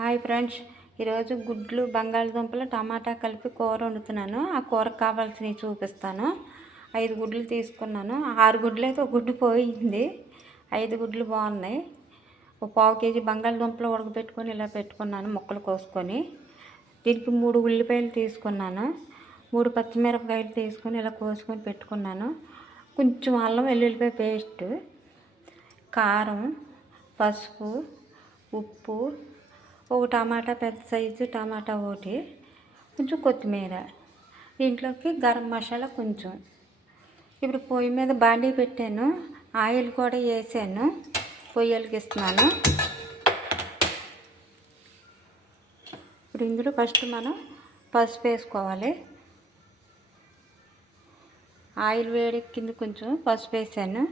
Hi friends, ఈరోజు గుడ్లు బంగాళదుంపలు టమాటా కలిపి కూర వండుతున్నాను. ఆ కూరకు కావాల్సినవి చూపిస్తాను. 5 గుడ్లు తీసుకున్నాను. 6 గుడ్లు అయితే ఒక గుడ్డు పోయింది. 5 గుడ్లు బాగున్నాయి. ఒక పావు కేజీ బంగాళదుంపలు ఉడకబెట్టుకొని ఇలా పెట్టుకున్నాను ముక్కలు కోసుకొని. దీనికి 3 ఉల్లిపాయలు తీసుకున్నాను. 3 పచ్చిమిరపకాయలు తీసుకొని ఇలా కోసుకొని పెట్టుకున్నాను. కొంచెం అల్లం వెల్లుల్లిపాయ పేస్ట్, కారం, పసుపు, ఉప్పు, ఒక టమాటా, పెద్ద సైజు టమాటా ఒకటి, కొంచెం కొత్తిమీర, దీంట్లోకి గరం మసాలా కొంచెం. ఇప్పుడు పొయ్యి మీద బాండీ పెట్టాను. ఆయిల్ కూడా వేసాను. పొయ్యి వెలిగిస్తున్నాను. ఇప్పుడు ఇందులో ఫస్ట్ మనం పసుపు వేసుకోవాలి. ఆయిల్ వేడెక్కింది, కొంచెం పసుపు వేసాను.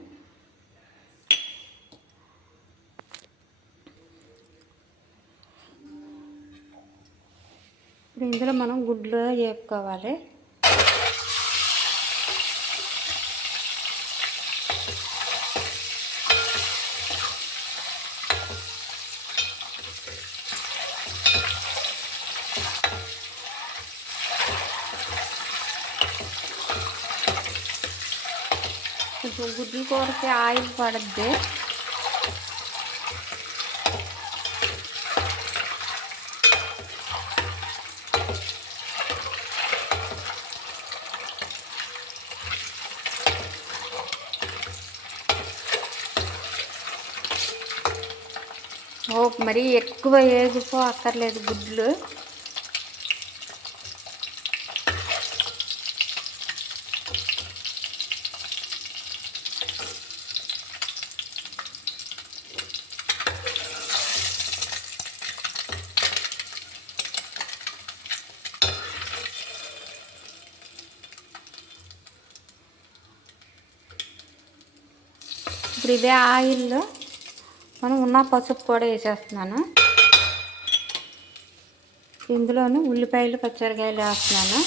ఇప్పుడు ఇందులో మనం గుడ్లు వేపుకోవాలి. కొంచెం గుడ్లు కూరకి ఆయిల్ పడుద్ది. మరీ ఎక్కువ వేగిపో అక్కర్లేదు గుడ్లు. ఇప్పుడు ఇదే ఆయిల్లో మనం ఉన్న పసుపు కూడా వేసేస్తున్నాను. ఇందులోనే ఉల్లిపాయలు, పచ్చిమిరపకాయలు వేస్తున్నాను.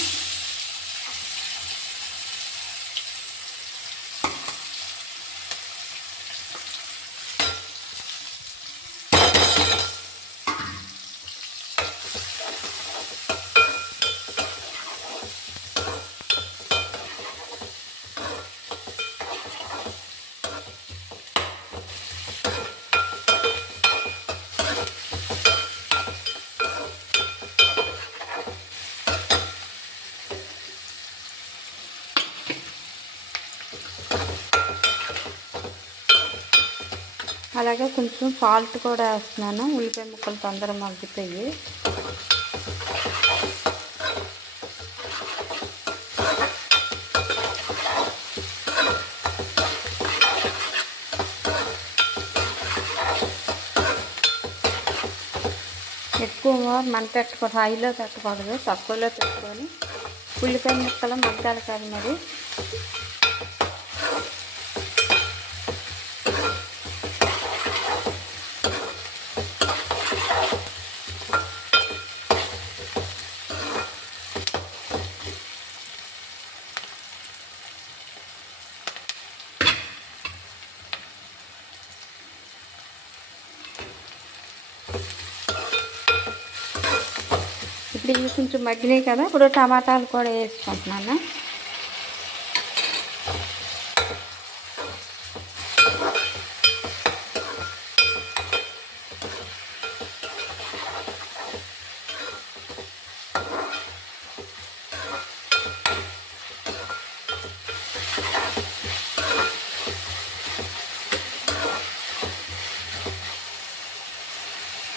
అలాగే కొంచెం సాల్ట్ కూడా వేస్తున్నాను. ఉల్లిపాయ ముక్కలు తొందరగా మగ్గుతాయి. ఎక్కువ మంట పెట్టకూడదు, హైలో పెట్టకూడదు, తక్కువలో పెట్టుకొని ఉల్లిపాయ ముక్కలు మగ్గాలి కాదు మరి. ఇప్పుడు ఇవి కొంచెం మగ్గినాయి కదా, ఇప్పుడు టమాటాలు కూడా వేసుకుంటున్నాను.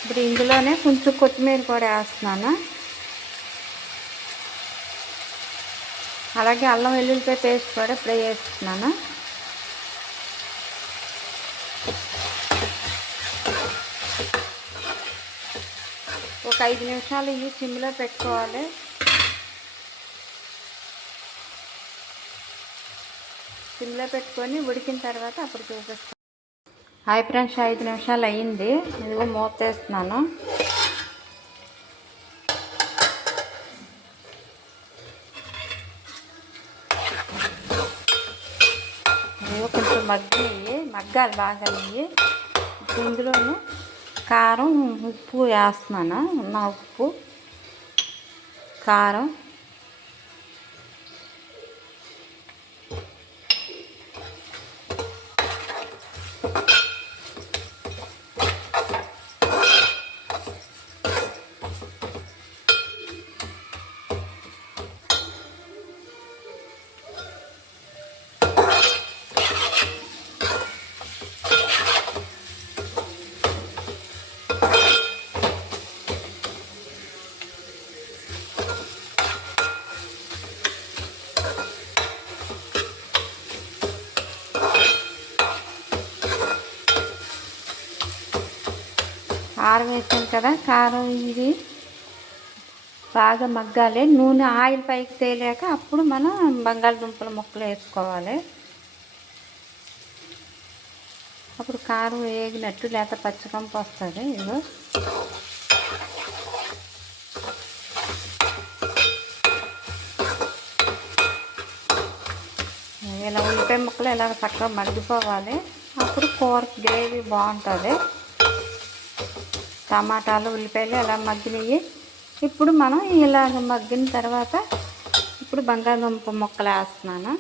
ఇప్పుడు ఇందులోనే కొంచెం కొత్తిమీర కూడా వేస్తున్నాను. అలాగే అల్లం వెల్లుల్లిపాయ పేస్ట్ కూడా ఫ్రై చేస్తున్నాను. ఒక 5 నిమిషాలు ఇవి సిమ్లో పెట్టుకోవాలి. సిమ్లో పెట్టుకొని ఉడికిన తర్వాత అప్పుడు చూపిస్తాను. హాయ్ ఫ్రెండ్స్, 5 నిమిషాలు అయ్యింది. ఇదిగో మూత వేస్తున్నాను. కొంచెం మగ్గాలి బాగా అయ్యి. ఇందులోను కారం ఉప్పు వేస్తున్నాను. ఉప్పు కారం కారం వేసాను కదా, కారం ఇది బాగా మగ్గాలి. నూనె ఆయిల్ పైకి తేలాక అప్పుడు మనం బంగాళదుంపల ముక్కలు వేసుకోవాలి. అప్పుడు కారం వేగినట్టు, లేకపోతే పచ్చికంపు వస్తుంది. ఇదిగో ఇలా ఉల్లిపాయ ముక్కలు ఇలా చక్కగా మగ్గిపోవాలి. అప్పుడు కూర గ్రేవీ బాగుంటుంది. టమాటాలు ఉల్లిపాయలు ఇలా మగ్గినవి. ఇప్పుడు మనం ఇలాగ మగ్గిన తర్వాత ఇప్పుడు బంగాళదుంప ముక్కలు వేస్తున్నాను.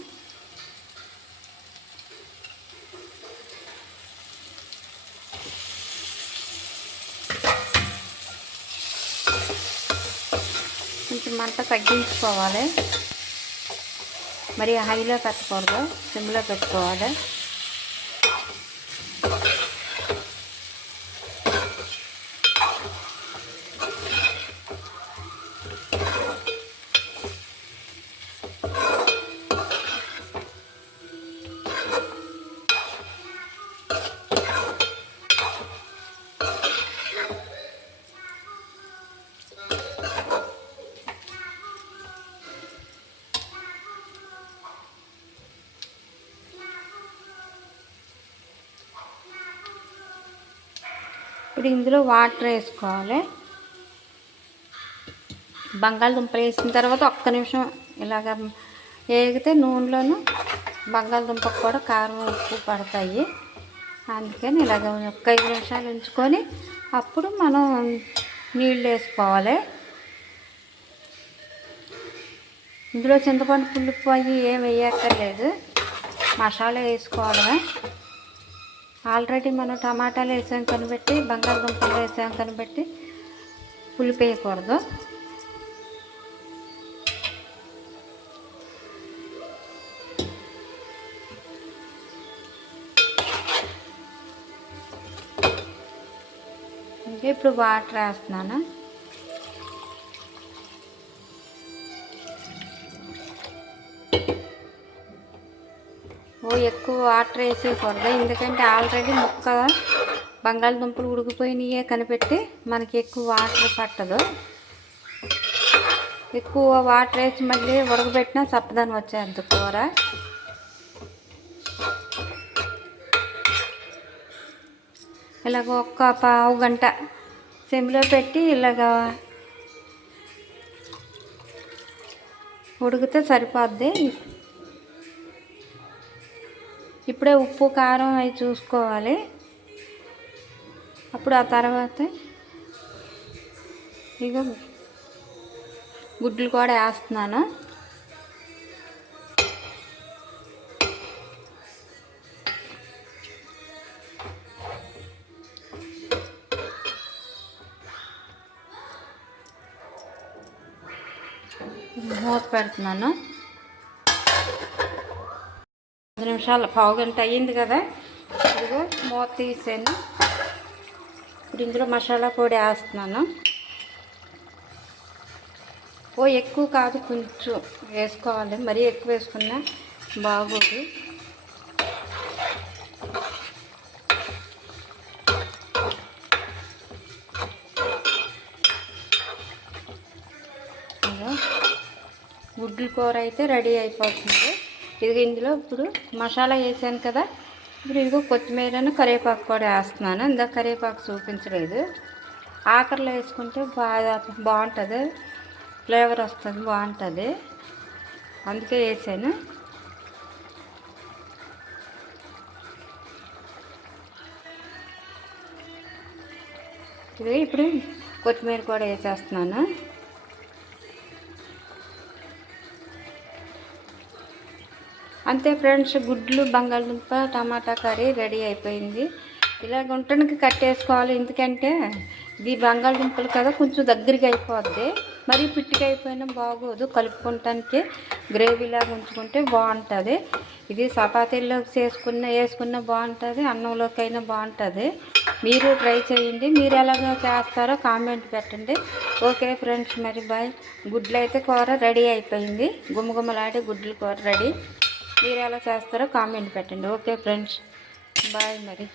కొంచెం మంట తగ్గించుకోవాలి. మరి హైలో పెట్టకూడదు, సిమ్లో పెట్టుకోవాలి. ఇప్పుడు ఇందులో వాటర్ వేసుకోవాలి. బంగాళదుంపలు వేసిన తర్వాత ఒక్క నిమిషం ఇలాగ వేగితే నూనెలోను బంగాళదుంపకు కూడా కారం ఉప్పు పడతాయి. అందుకని ఇలాగ ఒక 5 నిమిషాలు ఉంచుకొని అప్పుడు మనం నీళ్ళు వేసుకోవాలి. ఇందులో చింతపండు పులుపు అవి ఏం వేయక్కర్లేదు, మసాలా వేసుకోవడమే. ఆల్రెడీ మనం టమాటాలు వేసాం కనిపెట్టి, బంగాళదుంపలు వేసాం కనిపెట్టి పులుపు వేయకూడదు. ఇంకా ఇప్పుడు వాటర్ వేస్తున్నాను. ఎక్కువ వాటర్ వేసేయకూడదు, ఎందుకంటే ఆల్రెడీ ముక్క బంగాళదుంపలు ఉడికిపోయినాయే కనిపెట్టి మనకి ఎక్కువ వాటర్ పట్టదు. ఎక్కువ వాటర్ వేసి మళ్ళీ ఉడకబెట్టినా చప్పదనం వచ్చేంత కూర. ఇలాగ ఒక్క పావు గంట సిమ్లో పెట్టి ఇలాగ ఉడికితే సరిపోద్ది. ఇప్పుడే ఉప్పు కారం అవి చూసుకోవాలి. అప్పుడు ఆ తర్వాత ఇక గుడ్లు కూడా వేస్తున్నాను. మూత పెడుతున్నాను. 5 నిమిషాలు, పావు గంట అయ్యింది కదా. ఇదిగో మూత తీసాను. ఇప్పుడు ఇందులో మసాలా పొడి వేస్తున్నాను. ఎక్కువ కాదు, కొంచెం వేసుకోవాలి. మరీ ఎక్కువ వేసుకున్నా బాగోదు. గుడ్ల కూర అయితే రెడీ అయిపోతుంది. ఇది ఇందులో ఇప్పుడు మసాలా వేసాను కదా. ఇప్పుడు ఇదిగో కొత్తిమీరను కరివేపాకు కూడా వేస్తున్నాను. ఇందాక కరివేపాకు చూపించలేదు, ఆఖరిలో వేసుకుంటే బాగుంటుంది, ఫ్లేవర్ వస్తుంది, బాగుంటుంది, అందుకే వేసాను. ఇది ఇప్పుడు కొత్తిమీర కూడా వేసేస్తున్నాను. అంతే ఫ్రెండ్స్, గుడ్లు బంగాళదుంప టమాటా కర్రీ రెడీ అయిపోయింది. ఇలా గుంటనికి కట్టేసుకోవాలి, ఎందుకంటే ఇది బంగాళదుంపలు కదా కొంచెం దగ్గరికి అయిపోద్ది. మరీ పిట్టికి అయిపోయినా బాగోదు, కలుపుకోవటానికి గ్రేవీలాగా ఉంచుకుంటే బాగుంటుంది. ఇది చపాతీల్లోకి వేసుకున్న బాగుంటుంది, అన్నంలోకి అయినా బాగుంటుంది. మీరు ట్రై చేయండి. మీరు ఎలాగో చేస్తారో కామెంట్ పెట్టండి. ఓకే ఫ్రెండ్స్, మరి బాయ్. గుడ్లు అయితే కూర రెడీ అయిపోయింది, గుమ్మగుమ్మలాడే గుడ్లు కూర రెడీ. మీరు ఎలా చేస్తారో కామెంట్ పెట్టండి. ఓకే ఫ్రెండ్స్, బాయ్ మరి.